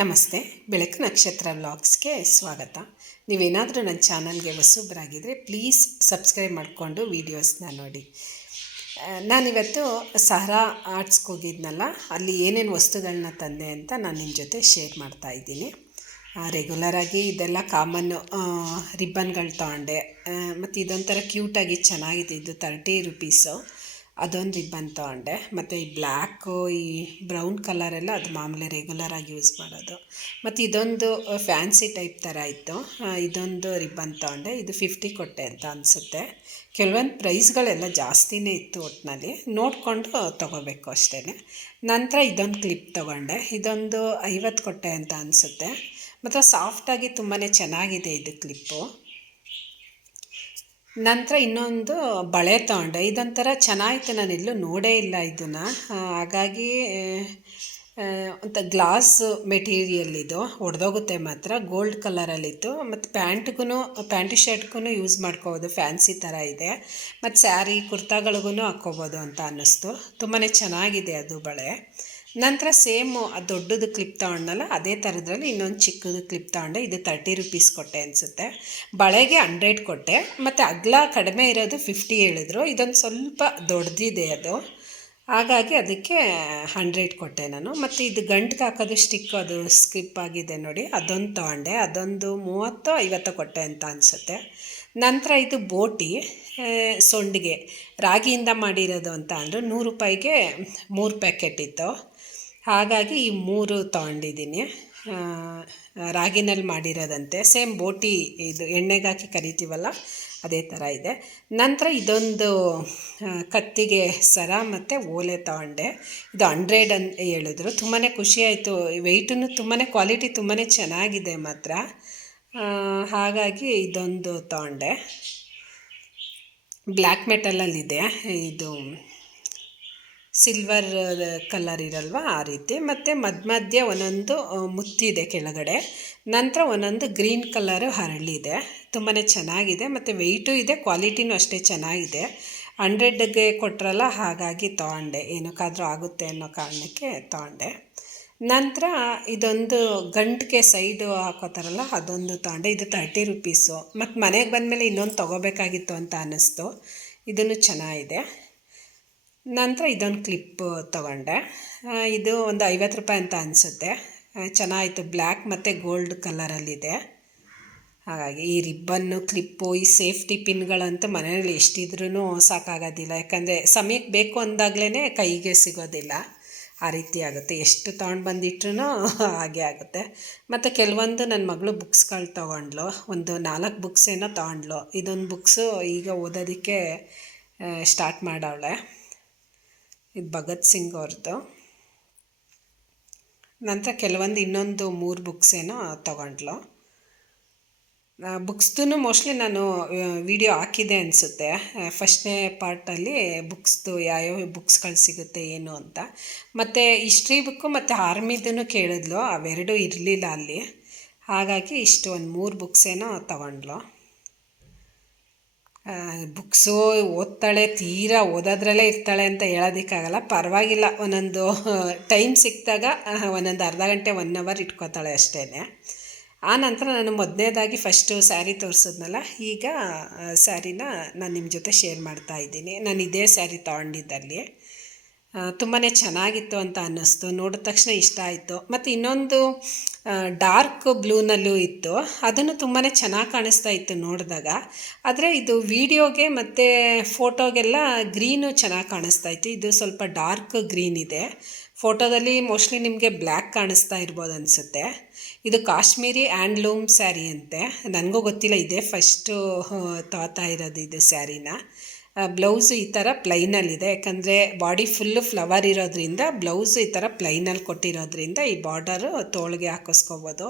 ನಮಸ್ತೆ. ಬೆಳಕು ನಕ್ಷತ್ರ ವ್ಲಾಗ್ಸ್ಗೆ ಸ್ವಾಗತ. ನೀವೇನಾದರೂ ನನ್ನ ಚಾನಲ್ಗೆ ಹೊಸಬ್ರಾಗಿದ್ದರೆ ಪ್ಲೀಸ್ ಸಬ್ಸ್ಕ್ರೈಬ್ ಮಾಡಿಕೊಂಡು ವೀಡಿಯೋಸ್ನ ನೋಡಿ. ನಾನಿವತ್ತು ಸಹರಾ ಆರ್ಟ್ಸ್ಗೆ ಹೋಗಿದ್ನಲ್ಲ, ಅಲ್ಲಿ ಏನೇನು ವಸ್ತುಗಳನ್ನ ತಂದೆ ಅಂತ ನಾನು ನಿಮ್ಮ ಜೊತೆ ಶೇರ್ ಮಾಡ್ತಾಯಿದ್ದೀನಿ. ರೆಗ್ಯುಲರಾಗಿ ಇದೆಲ್ಲ ಕಾಮನ್ನು ರಿಬ್ಬನ್ಗಳು ತೊಗೊಂಡೆ. ಮತ್ತು ಇದೊಂಥರ ಕ್ಯೂಟಾಗಿ ಚೆನ್ನಾಗಿದೆ. ಇದು 30 ರುಪೀಸು. ಅದೊಂದು ರಿಬ್ಬನ್ ತೊಗೊಂಡೆ. ಮತ್ತು ಈ ಬ್ಲ್ಯಾಕು, ಈ ಬ್ರೌನ್ ಕಲರೆಲ್ಲ ಅದು ಮಾಮೂಲಿ ರೆಗ್ಯುಲರಾಗಿ ಯೂಸ್ ಮಾಡೋದು. ಮತ್ತು ಇದೊಂದು ಫ್ಯಾನ್ಸಿ ಟೈಪ್ ಥರ ಇತ್ತು. ಇದೊಂದು ರಿಬ್ಬನ್ ತೊಗೊಂಡೆ. ಇದು 50 ಕೊಟ್ಟೆ ಅಂತ ಅನಿಸುತ್ತೆ. ಕೆಲವೊಂದು ಪ್ರೈಸ್ಗಳೆಲ್ಲ ಜಾಸ್ತಿನೇ ಇತ್ತು. ಒಟ್ಟಿನಲ್ಲಿ ನೋಡಿಕೊಂಡು ತೊಗೋಬೇಕು ಅಷ್ಟೇ. ನಂತರ ಇದೊಂದು ಕ್ಲಿಪ್ ತೊಗೊಂಡೆ. ಇದೊಂದು 50 ಕೊಟ್ಟೆ ಅಂತ ಅನಿಸುತ್ತೆ. ಮತ್ತು ಸಾಫ್ಟಾಗಿ ತುಂಬಾ ಚೆನ್ನಾಗಿದೆ ಇದು ಕ್ಲಿಪ್ಪು. ನಂತರ ಇನ್ನೊಂದು ಬಳೆ ತೊಗೊಂಡೆ. ಇದೊಂಥರ ಚೆನ್ನಾಗಿತ್ತು, ನಾನೆಲ್ಲೂ ನೋಡೇ ಇಲ್ಲ ಇದನ್ನು. ಹಾಗಾಗಿ ಒಂದು ಗ್ಲಾಸ್ ಮೆಟೀರಿಯಲ್, ಇದು ಒಡೆದೋಗುತ್ತೆ ಮಾತ್ರ. ಗೋಲ್ಡ್ ಕಲರಲ್ಲಿತ್ತು. ಮತ್ತು ಪ್ಯಾಂಟು ಶರ್ಟ್ಗೂ ಯೂಸ್ ಮಾಡ್ಕೋಬೋದು, ಫ್ಯಾನ್ಸಿ ಥರ ಇದೆ. ಮತ್ತು ಸ್ಯಾರಿ ಕುರ್ತಾಗಳಿಗೂ ಹಾಕ್ಕೋಬೋದು ಅಂತ ಅನ್ನಿಸ್ತು. ತುಂಬಾ ಚೆನ್ನಾಗಿದೆ ಅದು ಬಳೆ. ನಂತರ ಸೇಮು ಆ ದೊಡ್ಡದು ಕ್ಲಿಪ್ ತೊಗೊಂಡಲ್ಲ, ಅದೇ ಥರದ್ರಲ್ಲಿ ಇನ್ನೊಂದು ಚಿಕ್ಕದು ಕ್ಲಿಪ್ ತೊಗೊಂಡೆ. ಇದು 30 ರುಪೀಸ್ ಕೊಟ್ಟೆ ಅನಿಸುತ್ತೆ. ಬಳೆಗೆ 100 ಕೊಟ್ಟೆ. ಮತ್ತು ಅಗಲ ಕಡಿಮೆ ಇರೋದು 50 ಹೇಳಿದ್ರು. ಇದೊಂದು ಸ್ವಲ್ಪ ದೊಡ್ಡದಿದೆ ಅದು, ಹಾಗಾಗಿ ಅದಕ್ಕೆ 100 ಕೊಟ್ಟೆ ನಾನು. ಮತ್ತು ಇದು ಗಂಟಿಗೆ ಹಾಕೋದು ಸ್ಟಿಕ್, ಅದು ಸ್ಕಿಪ್ ಆಗಿದೆ ನೋಡಿ, ಅದೊಂದು ತೊಗೊಂಡೆ. ಅದೊಂದು 30-50 ಕೊಟ್ಟೆ ಅಂತ ಅನಿಸುತ್ತೆ. ನಂತರ ಇದು ಬೋಟಿ, ಸೊಂಡಿಗೆ ರಾಗಿಯಿಂದ ಮಾಡಿರೋದು ಅಂತ ಅಂದರು. 100 ರೂಪಾಯಿಗೆ 3 ಪ್ಯಾಕೆಟ್ ಇತ್ತು. ಹಾಗಾಗಿ ಈ 3 ತೊಗೊಂಡಿದ್ದೀನಿ. ರಾಗಿನಲ್ಲಿ ಮಾಡಿರೋದಂತೆ. ಸೇಮ್ ಬೋಟಿ, ಇದು ಎಣ್ಣೆಗೆ ಹಾಕಿ ಕರಿತೀವಲ್ಲ ಅದೇ ಥರ ಇದೆ. ನಂತರ ಇದೊಂದು ಕತ್ತಿಗೆ ಸರ ಮತ್ತು ಓಲೆ ತೊಗೊಂಡೆ. ಇದು 100 ಅಂತ ಹೇಳಿದ್ರು. ತುಂಬಾ ಖುಷಿಯಾಯಿತು. ವೆಯ್ಟೂ ತುಂಬಾ, ಕ್ವಾಲಿಟಿ ತುಂಬಾ ಚೆನ್ನಾಗಿದೆ ಮಾತ್ರ. ಹಾಗಾಗಿ ಇದೊಂದು ತೊಗೊಂಡೆ. ಬ್ಲ್ಯಾಕ್ ಮೆಟಲಲ್ಲಿದೆ ಇದು, ಸಿಲ್ವರ್ ಕಲರ್ ಇರಲ್ವ ಆ ರೀತಿ. ಮತ್ತು ಮಧ್ಯ ಒಂದೊಂದು ಮುತ್ತಿದೆ ಕೆಳಗಡೆ. ನಂತರ ಒಂದೊಂದು ಗ್ರೀನ್ ಕಲರು ಹರಳಿದೆ. ತುಂಬಾ ಚೆನ್ನಾಗಿದೆ. ಮತ್ತು ವೆಯ್ಟು ಇದೆ, ಕ್ವಾಲಿಟಿನೂ ಅಷ್ಟೇ ಚೆನ್ನಾಗಿದೆ. 100ಗೆ ಕೊಟ್ಟರಲ್ಲ, ಹಾಗಾಗಿ ತೊಗೊಂಡೆ. ಏನಕ್ಕಾದರೂ ಆಗುತ್ತೆ ಅನ್ನೋ ಕಾರಣಕ್ಕೆ ತೊಗೊಂಡೆ. ನಂತರ ಇದೊಂದು ಗಂಟಿಗೆ ಸೈಡು ಹಾಕೋತಾರಲ್ಲ, ಅದೊಂದು ತೊಗೊಂಡೆ. ಇದು 30 ರುಪೀಸು. ಮತ್ತು ಮನೆಗೆ ಬಂದಮೇಲೆ ಇನ್ನೊಂದು ತೊಗೋಬೇಕಾಗಿತ್ತು ಅಂತ ಅನ್ನಿಸ್ತು. ಇದನ್ನು ಚೆನ್ನಾಗಿದೆ. ನಂತರ ಇದೊಂದು ಕ್ಲಿಪ್ ತೊಗೊಂಡೆ. ಇದು ಒಂದು 50 ರೂಪಾಯಿ ಅಂತ ಅನಿಸುತ್ತೆ. ಚೆನ್ನಾಯಿತು. ಬ್ಲ್ಯಾಕ್ ಮತ್ತು ಗೋಲ್ಡ್ ಕಲರಲ್ಲಿದೆ. ಹಾಗಾಗಿ ಈ ರಿಬ್ಬನ್ನು, ಕ್ಲಿಪ್ಪು, ಈ ಸೇಫ್ಟಿ ಪಿನ್ಗಳಂತೂ ಮನೆಯಲ್ಲಿ ಎಷ್ಟಿದ್ರೂ ಸಾಕಾಗೋದಿಲ್ಲ. ಯಾಕಂದರೆ ಸಮಯಕ್ಕೆ ಬೇಕು ಅಂದಾಗಲೇ ಕೈಗೆ ಸಿಗೋದಿಲ್ಲ. ಆ ರೀತಿ ಆಗುತ್ತೆ. ಎಷ್ಟು ತೊಗೊಂಡು ಬಂದಿಟ್ರೂ ಹಾಗೆ ಆಗುತ್ತೆ. ಮತ್ತು ಕೆಲವೊಂದು ನನ್ನ ಮಗಳು ಬುಕ್ಸ್ಗಳು ತೊಗೊಂಡ್ಲು. ಒಂದು 4 ಬುಕ್ಸ್ ಏನೋ ತೊಗೊಂಡ್ಲು. ಇದೊಂದು ಬುಕ್ಸು ಈಗ ಓದೋದಕ್ಕೆ ಸ್ಟಾರ್ಟ್ ಮಾಡವಳೆ. ಇದು ಭಗತ್ ಸಿಂಗ್ ಅವ್ರದ್ದು. ನಂತರ ಕೆಲವೊಂದು ಇನ್ನೊಂದು 3 ಬುಕ್ಸ್ ಏನೋ ತೊಗೊಂಡ್ಲು. ಬುಕ್ಸ್ದು ಮೋಸ್ಟ್ಲಿ ನಾನು ವಿಡಿಯೋ ಹಾಕಿದೆ ಅನಿಸುತ್ತೆ. ಫಸ್ಟ್ನೇ ಪಾರ್ಟಲ್ಲಿ ಬುಕ್ಸ್ದು ಯಾವ್ಯಾವ ಬುಕ್ಸ್ಗಳು ಸಿಗುತ್ತೆ ಏನು ಅಂತ. ಮತ್ತು ಹಿಸ್ಟ್ರಿ ಬುಕ್ಕು ಮತ್ತು ಆರ್ಮಿದೂ ಕೇಳಿದ್ಲು. ಅವೆರಡೂ ಇರಲಿಲ್ಲ ಅಲ್ಲಿ. ಹಾಗಾಗಿ ಇಷ್ಟು ಒಂದು 3 ಬುಕ್ಸ್ ಏನೋ ತೊಗೊಂಡ್ಲು. ಬುಕ್ಸು ಓದ್ತಾಳೆ, ತೀರಾ ಓದೋದ್ರಲ್ಲೇ ಇರ್ತಾಳೆ ಅಂತ ಹೇಳೋದಕ್ಕಾಗಲ್ಲ. ಪರವಾಗಿಲ್ಲ, ಒಂದೊಂದು ಟೈಮ್ ಸಿಕ್ಕಿದಾಗ ಒಂದೊಂದು ಅರ್ಧ ಗಂಟೆ 1 ಅವರ್ ಇಟ್ಕೋತಾಳೆ ಅಷ್ಟೇ. ಆ ನಂತರ ನಾನು ಮೊದಲನೇದಾಗಿ ಫಸ್ಟು ಸ್ಯಾರಿ ತೋರಿಸಿದ್ನಲ್ಲ, ಈಗ ಸ್ಯಾರಿನ ನಾನು ನಿಮ್ಮ ಜೊತೆ ಶೇರ್ ಮಾಡ್ತಾಯಿದ್ದೀನಿ. ನಾನು ಇದೇ ಸ್ಯಾರಿ ತೊಗೊಂಡಿದ್ದಲ್ಲಿ ತುಂಬಾ ಚೆನ್ನಾಗಿತ್ತು ಅಂತ ಅನ್ನಿಸ್ತು. ನೋಡಿದ ತಕ್ಷಣ ಇಷ್ಟ ಆಯಿತು. ಮತ್ತು ಇನ್ನೊಂದು ಡಾರ್ಕ್ ಬ್ಲೂನಲ್ಲೂ ಇತ್ತು. ಅದನ್ನು ತುಂಬಾ ಚೆನ್ನಾಗಿ ಕಾಣಿಸ್ತಾ ಇತ್ತು ನೋಡಿದಾಗ. ಆದರೆ ಇದು ವಿಡಿಯೋಗೆ ಮತ್ತು ಫೋಟೋಗೆಲ್ಲ ಗ್ರೀನು ಚೆನ್ನಾಗಿ ಕಾಣಿಸ್ತಾ ಇತ್ತು. ಇದು ಸ್ವಲ್ಪ ಡಾರ್ಕ್ ಗ್ರೀನ್ ಇದೆ. ಫೋಟೋದಲ್ಲಿ ಮೋಸ್ಟ್ಲಿ ನಿಮಗೆ ಬ್ಲ್ಯಾಕ್ ಕಾಣಿಸ್ತಾ ಇರ್ಬೋದು ಅನಿಸುತ್ತೆ. ಇದು ಕಾಶ್ಮೀರಿ ಹ್ಯಾಂಡ್ಲೂಮ್ ಸ್ಯಾರಿ ಅಂತೆ. ನನಗೂ ಗೊತ್ತಿಲ್ಲ, ಇದೇ ಫಸ್ಟು ತೋತಾ ಇರೋದು ಇದು ಸ್ಯಾರಿನ. ಬ್ಲೌಸು ಈ ಥರ ಪ್ಲೈನಲ್ಲಿದೆ. ಯಾಕಂದರೆ ಬಾಡಿ ಫುಲ್ಲು ಫ್ಲವರ್ ಇರೋದ್ರಿಂದ ಬ್ಲೌಸು ಈ ಥರ ಪ್ಲೈನಲ್ಲಿ ಕೊಟ್ಟಿರೋದ್ರಿಂದ ಈ ಬಾರ್ಡರು ತೋಳಿಗೆ ಹಾಕಿಸ್ಕೋಬೋದು.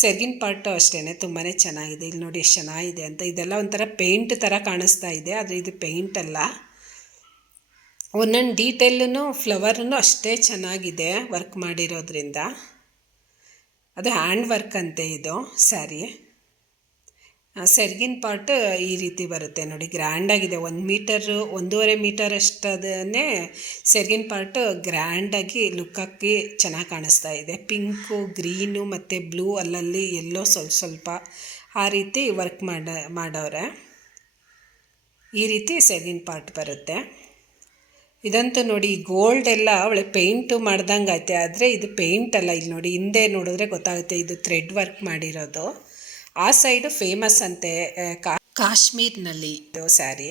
ಸೆರ್ಗಿನ ಪಾರ್ಟು ಅಷ್ಟೇ ತುಂಬಾ ಚೆನ್ನಾಗಿದೆ. ಇಲ್ಲಿ ನೋಡಿ ಎಷ್ಟು ಚೆನ್ನಾಗಿದೆ ಅಂತ. ಇದೆಲ್ಲ ಒಂಥರ ಪೇಂಟ್ ಥರ ಕಾಣಿಸ್ತಾ ಇದೆ, ಆದರೆ ಇದು ಪೇಂಟ್ ಅಲ್ಲ. ಒಂದೊಂದು ಡೀಟೇಲೂ ಫ್ಲವರೂ ಅಷ್ಟೇ ಚೆನ್ನಾಗಿದೆ ವರ್ಕ್ ಮಾಡಿರೋದ್ರಿಂದ. ಅದು ಹ್ಯಾಂಡ್ ವರ್ಕ್ ಅಂತೆ ಇದು ಸ್ಯಾರಿ. ಸೆರ್ಗಿನ ಪಾರ್ಟ್ ಈ ರೀತಿ ಬರುತ್ತೆ ನೋಡಿ, ಗ್ರ್ಯಾಂಡಾಗಿದೆ. 1 ಮೀಟರು 1.5 ಮೀಟರ್ ಅಷ್ಟದನ್ನೇ ಸೆರ್ಗಿನ ಪಾರ್ಟು ಗ್ರ್ಯಾಂಡಾಗಿ ಲುಕ್ ಹಾಕಿ ಚೆನ್ನಾಗಿ ಕಾಣಿಸ್ತಾ ಇದೆ. ಪಿಂಕು, ಗ್ರೀನು ಮತ್ತು ಬ್ಲೂ, ಅಲ್ಲಲ್ಲಿ ಎಲ್ಲೋ ಸ್ವಲ್ಪ ಸ್ವಲ್ಪ ಆ ರೀತಿ ವರ್ಕ್ ಮಾಡವ್ರೆ. ಈ ರೀತಿ ಸೆರ್ಗಿನ ಪಾರ್ಟ್ ಬರುತ್ತೆ. ಇದಂತೂ ನೋಡಿ, ಗೋಲ್ಡ್ ಎಲ್ಲ ಅವಳೆ ಪೇಂಟು ಮಾಡ್ದಂಗೆ ಐತೆ, ಆದರೆ ಇದು ಪೇಂಟ್ ಅಲ್ಲ. ಇಲ್ಲಿ ನೋಡಿ, ಹಿಂದೆ ನೋಡಿದ್ರೆ ಗೊತ್ತಾಗುತ್ತೆ ಇದು ಥ್ರೆಡ್ ವರ್ಕ್ ಮಾಡಿರೋದು. ಆ ಸೈಡು ಫೇಮಸ್ ಅಂತೆ ಕಾಶ್ಮೀರ್ನಲ್ಲಿ ಇದು ಸ್ಯಾರಿ,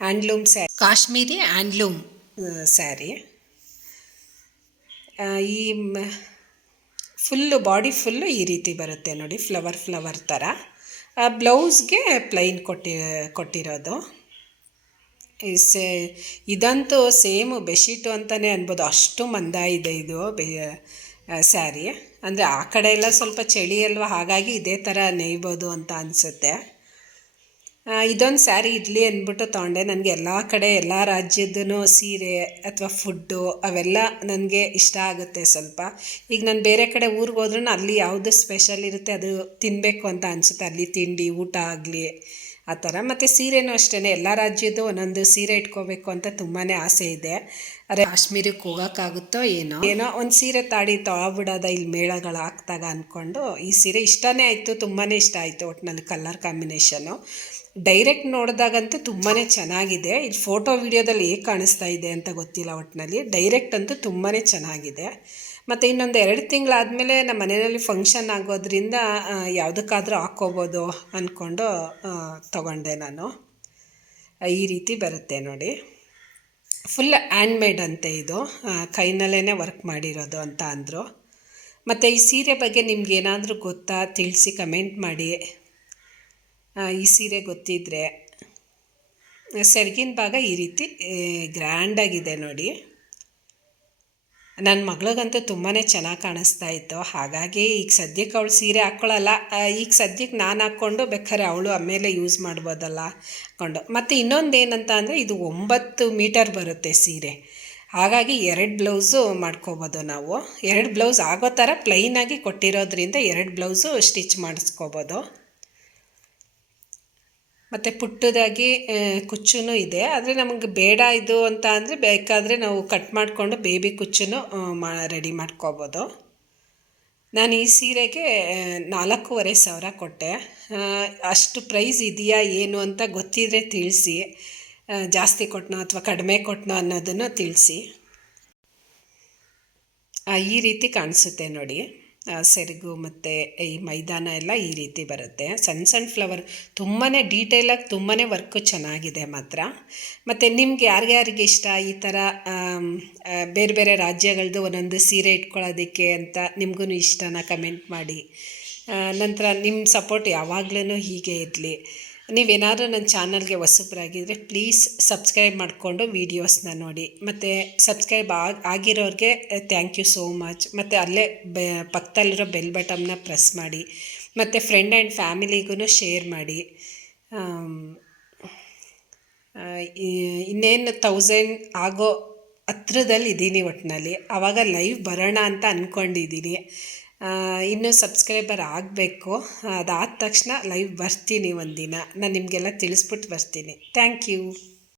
ಹ್ಯಾಂಡ್ಲೂಮ್ ಸ್ಯಾರಿ, ಕಾಶ್ಮೀರಿ ಹ್ಯಾಂಡ್ಲೂಮ್ ಸ್ಯಾರಿ. ಈ ಫುಲ್ಲು ಬಾಡಿ ಫುಲ್ಲು ಈ ರೀತಿ ಬರುತ್ತೆ ನೋಡಿ, ಫ್ಲವರ್ ಥರ. ಬ್ಲೌಸ್ಗೆ ಪ್ಲೈನ್ ಕೊಟ್ಟಿರೋದು. ಇದಂತೂ ಸೇಮು ಬೆಡ್ಶೀಟು ಅಂತಲೇ ಅನ್ಬೋದು, ಅಷ್ಟು ಮಂದ ಇದೆ ಇದು ಸ್ಯಾರಿ. ಅಂದರೆ ಆ ಕಡೆ ಎಲ್ಲ ಸ್ವಲ್ಪ ಚಳಿ ಅಲ್ವ, ಹಾಗಾಗಿ ಇದೇ ಥರ ನೇಯ್ಬೋದು ಅಂತ ಅನಿಸುತ್ತೆ. ಇದೊಂದು ಸ್ಯಾರಿ ಇರಲಿ ಅಂದ್ಬಿಟ್ಟು ತೊಗೊಂಡೆ. ನನಗೆ ಎಲ್ಲ ಕಡೆ ಎಲ್ಲ ರಾಜ್ಯದೂ ಸೀರೆ ಅಥವಾ ಫುಡ್ಡು ಅವೆಲ್ಲ ನನಗೆ ಇಷ್ಟ ಆಗುತ್ತೆ ಸ್ವಲ್ಪ. ಈಗ ನಾನು ಬೇರೆ ಕಡೆ ಊರಿಗೆ ಹೋದ್ರೂ ಅಲ್ಲಿ ಯಾವುದು ಸ್ಪೆಷಲ್ ಇರುತ್ತೆ ಅದು ತಿನ್ನಬೇಕು ಅಂತ ಅನಿಸುತ್ತೆ, ಅಲ್ಲಿ ತಿಂಡಿ ಊಟ ಆಗಲಿ ಆ ಥರ. ಮತ್ತು ಸೀರೆನೂ ಅಷ್ಟೇ, ಎಲ್ಲ ರಾಜ್ಯದ್ದು ಒಂದೊಂದು ಸೀರೆ ಇಟ್ಕೋಬೇಕು ಅಂತ ತುಂಬಾ ಆಸೆ ಇದೆ. ಅರೆ ಕಾಶ್ಮೀರಕ್ಕೆ ಹೋಗೋಕ್ಕಾಗುತ್ತೋ ಏನೋ ಒಂದು ಸೀರೆ ತೊಗೊಬಿಡೋದ ಇಲ್ಲಿ ಮೇಳಗಳು ಹಾಕ್ದಾಗ ಅಂದ್ಕೊಂಡು ಈ ಸೀರೆ ಇಷ್ಟನೇ ಆಯಿತು, ತುಂಬಾ ಇಷ್ಟ ಆಯಿತು. ಒಟ್ಟಿನಲ್ಲಿ ಕಲರ್ ಕಾಂಬಿನೇಷನು ಡೈರೆಕ್ಟ್ ನೋಡಿದಾಗಂತೂ ತುಂಬಾ ಚೆನ್ನಾಗಿದೆ. ಇಲ್ಲಿ ಫೋಟೋ ವಿಡಿಯೋದಲ್ಲಿ ಹೇಗೆ ಕಾಣಿಸ್ತಾ ಇದೆ ಅಂತ ಗೊತ್ತಿಲ್ಲ, ಒಟ್ಟಿನಲ್ಲಿ ಡೈರೆಕ್ಟ್ ಅಂತೂ ತುಂಬಾ ಚೆನ್ನಾಗಿದೆ. ಮತ್ತು ಇನ್ನೊಂದು 2 ತಿಂಗಳಾದಮೇಲೆ ನಮ್ಮ ಮನೆಯಲ್ಲಿ ಫಂಕ್ಷನ್ ಆಗೋದ್ರಿಂದ ಯಾವುದಕ್ಕಾದರೂ ಹಾಕ್ಕೋಬೋದು ಅಂದ್ಕೊಂಡು ತೊಗೊಂಡೆ ನಾನು. ಈ ರೀತಿ ಬರುತ್ತೆ ನೋಡಿ, ಫುಲ್ ಹ್ಯಾಂಡ್ಮೇಡ್ ಅಂತೆ ಇದು, ಕೈನಲ್ಲೇ ವರ್ಕ್ ಮಾಡಿರೋದು ಅಂತ ಅಂದರು. ಮತ್ತು ಈ ಸೀರೆ ಬಗ್ಗೆ ನಿಮ್ಗೇನಾದರೂ ಗೊತ್ತಾ ತಿಳಿಸಿ ಕಮೆಂಟ್ ಮಾಡಿ. ಈ ಸೀರೆ ಗೊತ್ತಿದ್ದರೆ. ಸೆರ್ಗಿನ ಭಾಗ ಈ ರೀತಿ ಗ್ರ್ಯಾಂಡಾಗಿದೆ ನೋಡಿ. ನನ್ನ ಮಗಳಿಗಂತೂ ತುಂಬಾ ಚೆನ್ನಾಗಿ ಕಾಣಿಸ್ತಾ ಇತ್ತು, ಹಾಗಾಗಿ ಈಗ ಸದ್ಯಕ್ಕೆ ಅವಳು ಸೀರೆ ಹಾಕ್ಕೊಳ್ಳಲ್ಲ. ಈಗ ಸದ್ಯಕ್ಕೆ ನಾನು ಹಾಕ್ಕೊಂಡು ಬೇಕಾದ್ರೆ ಅವಳು ಆಮೇಲೆ ಯೂಸ್ ಮಾಡ್ಬೋದಲ್ಲ ಹಾಕ್ಕೊಂಡು. ಮತ್ತು ಇನ್ನೊಂದು ಏನಂತ ಅಂದರೆ ಇದು 9 ಮೀಟರ್ ಬರುತ್ತೆ ಸೀರೆ, ಹಾಗಾಗಿ 2 ಬ್ಲೌಸು ಮಾಡ್ಕೋಬೋದು ನಾವು. 2 ಬ್ಲೌಸ್ ಆಗೋ ಥರ ಪ್ಲೈನಾಗಿ ಕೊಟ್ಟಿರೋದ್ರಿಂದ 2 ಬ್ಲೌಸು ಸ್ಟಿಚ್ ಮಾಡಿಸ್ಕೋಬೋದು. ಮತ್ತು ಪುಟ್ಟದಾಗಿ ಕುಚ್ಚೂ ಇದೆ, ಆದರೆ ನಮಗೆ ಬೇಡ ಇದು ಅಂತ ಅಂದರೆ ಬೇಕಾದರೆ ನಾವು ಕಟ್ ಮಾಡಿಕೊಂಡು ಬೇಬಿ ಕುಚ್ಚೂ ರೆಡಿ ಮಾಡ್ಕೋಬೋದು. ನಾನು ಈ ಸೀರೆಗೆ 4,500 ಕೊಟ್ಟೆ. ಅಷ್ಟು ಪ್ರೈಸ್ ಇದೆಯಾ ಏನು ಅಂತ ಗೊತ್ತಿದ್ರೆ ತಿಳಿಸಿ, ಜಾಸ್ತಿ ಕೊಟ್ಟನೋ ಅಥವಾ ಕಡಿಮೆ ಕೊಟ್ಟನೋ ಅನ್ನೋದನ್ನು ತಿಳಿಸಿ. ಈ ರೀತಿ ಕಾಣಿಸುತ್ತೆ ನೋಡಿ, ಸೆರಗು ಮತ್ತು ಈ ಮೈದಾನ ಎಲ್ಲ ಈ ರೀತಿ ಬರುತ್ತೆ. ಸಣ್ಣ ಸಣ್ಣ ಫ್ಲವರ್ ತುಂಬಾ ಡೀಟೇಲಾಗಿ ತುಂಬಾ ವರ್ಕು ಚೆನ್ನಾಗಿದೆ ಮಾತ್ರ. ಮತ್ತು ನಿಮ್ಗೆ ಯಾರಿಗೆ ಇಷ್ಟ ಈ ಥರ ಬೇರೆ ಬೇರೆ ರಾಜ್ಯಗಳದ್ದು ಒಂದೊಂದು ಸೀರೆ ಇಟ್ಕೊಳ್ಳೋದಕ್ಕೆ ಅಂತ ನಿಮಗೂ ಇಷ್ಟನ ಕಮೆಂಟ್ ಮಾಡಿ. ನಂತರ ನಿಮ್ಮ ಸಪೋರ್ಟ್ ಯಾವಾಗಲೂ ಹೀಗೆ ಇರಲಿ. ನೀವೇನಾದರೂ ನನ್ನ ಚಾನಲ್ಗೆ ಹೊಸಬ್ರಾಗಿದ್ದರೆ ಪ್ಲೀಸ್ ಸಬ್ಸ್ಕ್ರೈಬ್ ಮಾಡಿಕೊಂಡು ವೀಡಿಯೋಸ್ನ ನೋಡಿ. ಮತ್ತು ಸಬ್ಸ್ಕ್ರೈಬ್ ಆಗಿರೋರಿಗೆ ಥ್ಯಾಂಕ್ ಯು ಸೋ ಮಚ್. ಮತ್ತು ಅಲ್ಲೇ ಪಕ್ಕದಲ್ಲಿರೋ ಬೆಲ್ ಬಟನ್ನ ಪ್ರೆಸ್ ಮಾಡಿ. ಮತ್ತು ಫ್ರೆಂಡ್ ಆ್ಯಂಡ್ ಫ್ಯಾಮಿಲಿಗೂ ಶೇರ್ ಮಾಡಿ. ಇನ್ನೇನು 1000 ಆಗೋ ಹತ್ರದಲ್ಲಿ ಇದ್ದೀನಿ ಒಟ್ಟಿನಲ್ಲಿ, ಆವಾಗ ಲೈವ್ ಬರೋಣ ಅಂತ ಅಂದ್ಕೊಂಡಿದ್ದೀನಿ. ಇನ್ನೂ ಸಬ್ಸ್ಕ್ರೈಬರ್ ಆಗಬೇಕು, ಅದಾದ ತಕ್ಷಣ ಲೈವ್ ಬರ್ತೀನಿ ಒಂದಿನ, ನಾನು ನಿಮಗೆಲ್ಲ ತಿಳಿಸ್ಬಿಟ್ಟು ಬರ್ತೀನಿ. Thank you.